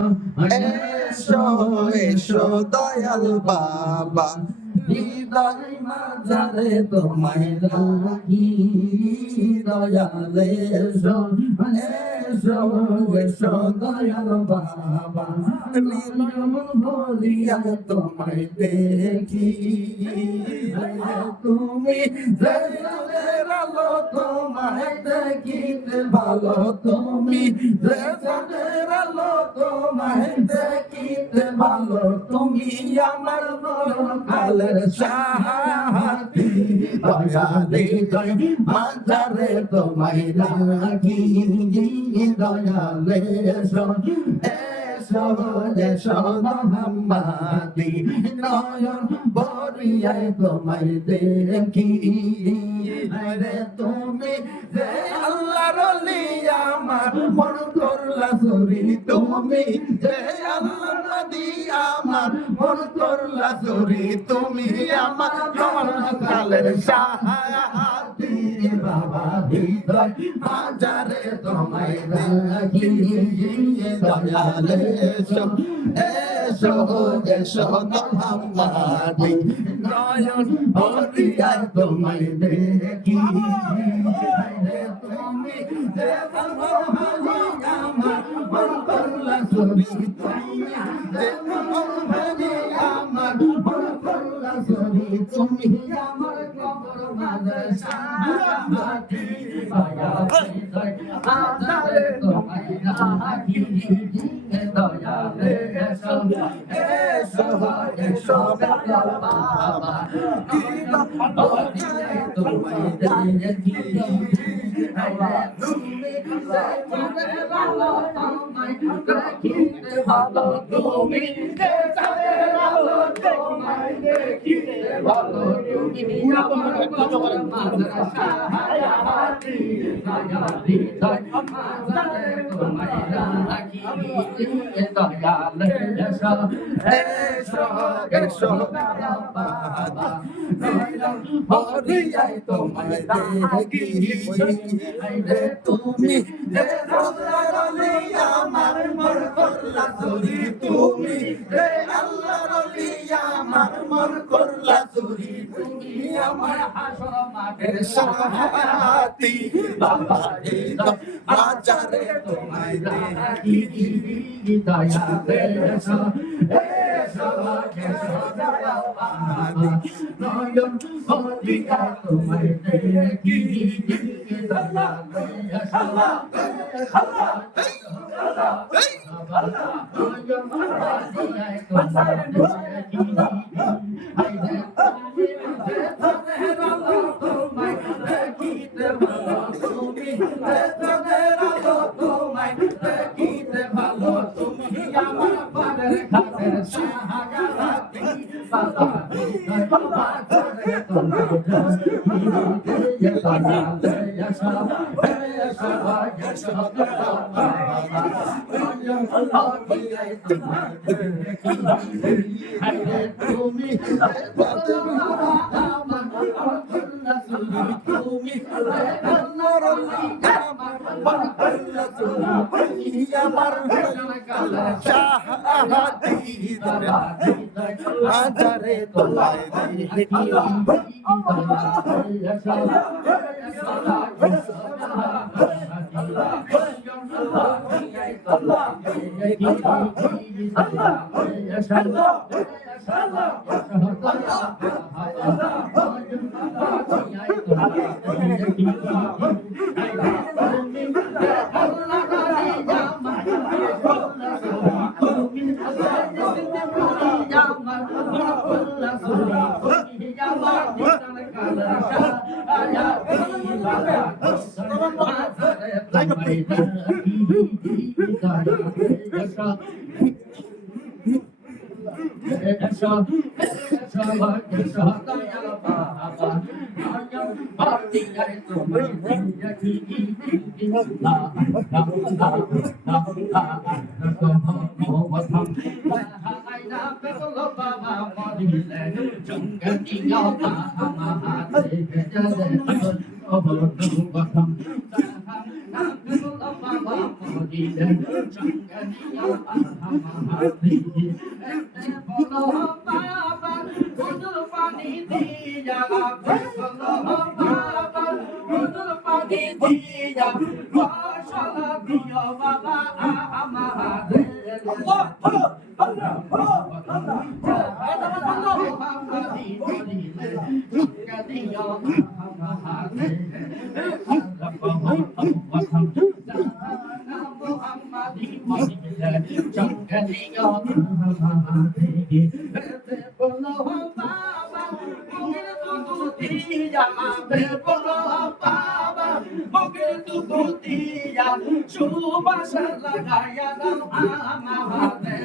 এসো এসো দয়াল বাবা হৃদয় মাঝারে তোমায় রাখি দয়াল এসো এসো এসো দয়াল বাবা নির্মল বলিয়া তোমায় দেখি তুমি জেলের আলো তোমায় দেখিতে ভালো তুমি জেলের আলো তোমায় দেখিতে ভালো তুমি আমার কালের সাহায্য দয়ালে জয় মাঝারে তোমায় রাখি দয়ালে এসো এসো এসো মোহাম্মদি নয়ন বরিয়ায় তোমায় দেখি রে তুমি যে আল্লাহর ওলি আমার মন করলা চুরি তুমি যে আল্লাহর নবী আমার মন করলা চুরি তুমি আমার কালের সাহায্য বাবা হৃদয় মাঝারে তোমায় রাখি দয়ালে এসো এসো এসো মোহাম্মদি নয়ন বরিয়ায় তোমায় দেখি তুমি যে আমার মন করলা চুরি তুমি যে আমার মন করলা চুরি তুমি আমার কবর মাঝে সাহায্য দয়ালে তোমায় রাখি দয়ালে এসো এসো এসো বাবা তোমায় দেখি তুমি ভালো তোমায় দেখিতে ভালো তুমি ভালো তোমায় দেখিতে ভালো তুমি আমার কবর মাঝে সাহায্য দয়ালে মাঝে তোমায় রাখি দয়ালে এসো এসো এসো বাবা হরিয়ায় তোমায় দেখি তুমি যে আল্লাহর ওলি আমার মন করলা চুরি তুমি যে আল্লাহর ওলি আমার মন করলা চুরি তুমি আমার হাসর মাঠের সাথী বাবা মাঝারে তোমায় দেখি দয়ালে এসো এসো এসো বাবা নয়ন বলিয়া তোমায় দেখি দয়ালে এসো মাঝারে তোমায় দেখি মরিলে জঙ্গলিয়া আমাহাতি বলো বাবা হুজুর পানি দিয়া বলো বাবা হুজুর পানি দিয়া ফসল দিও বাবা আমাহাতি আল্লাহ আল্লাহ সুবাসা লাগাইয়া দাও আমাদের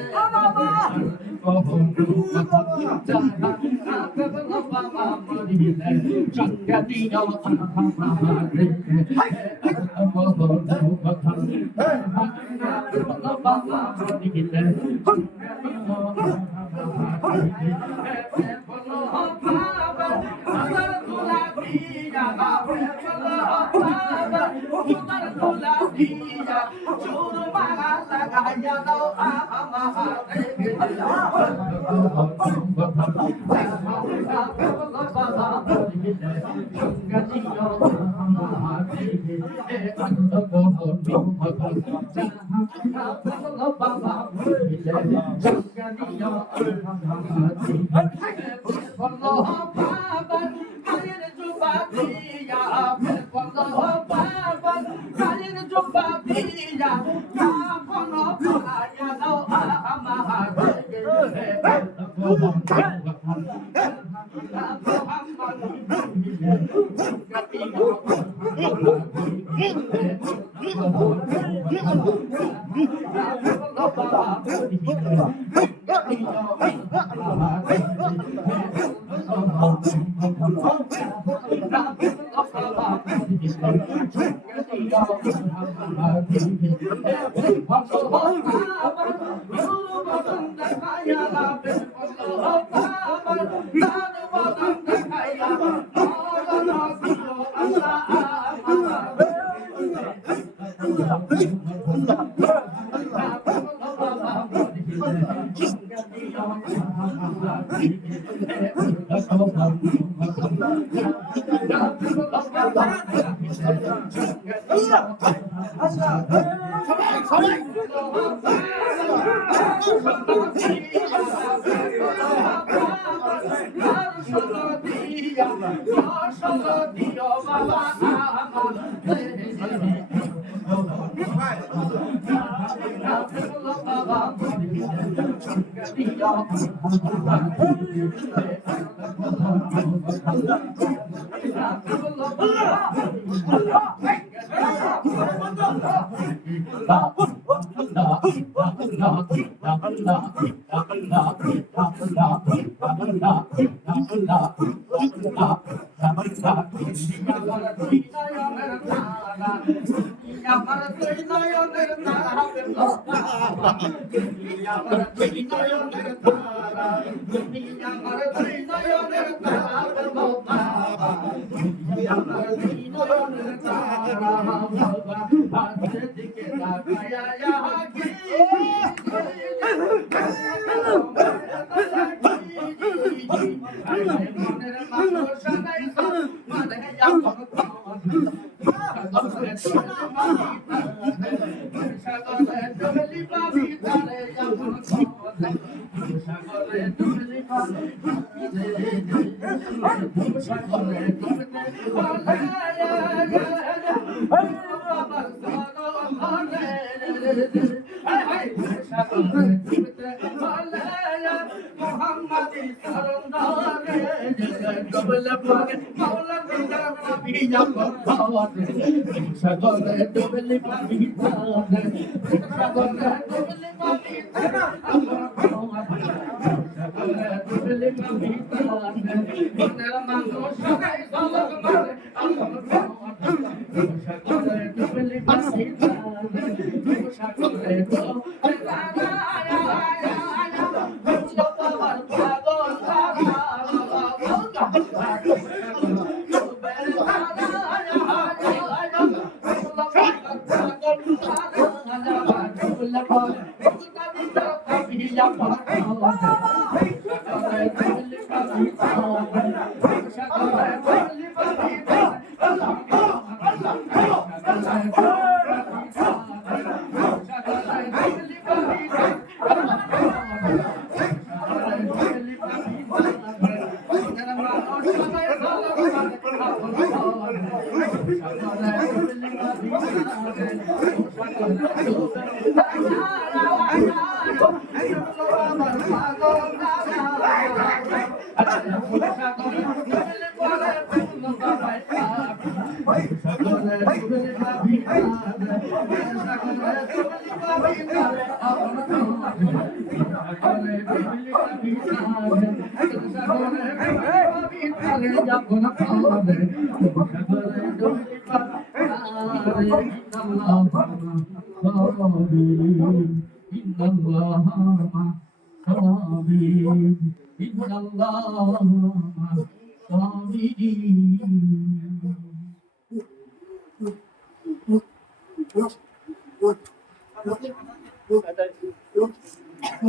Sabirin.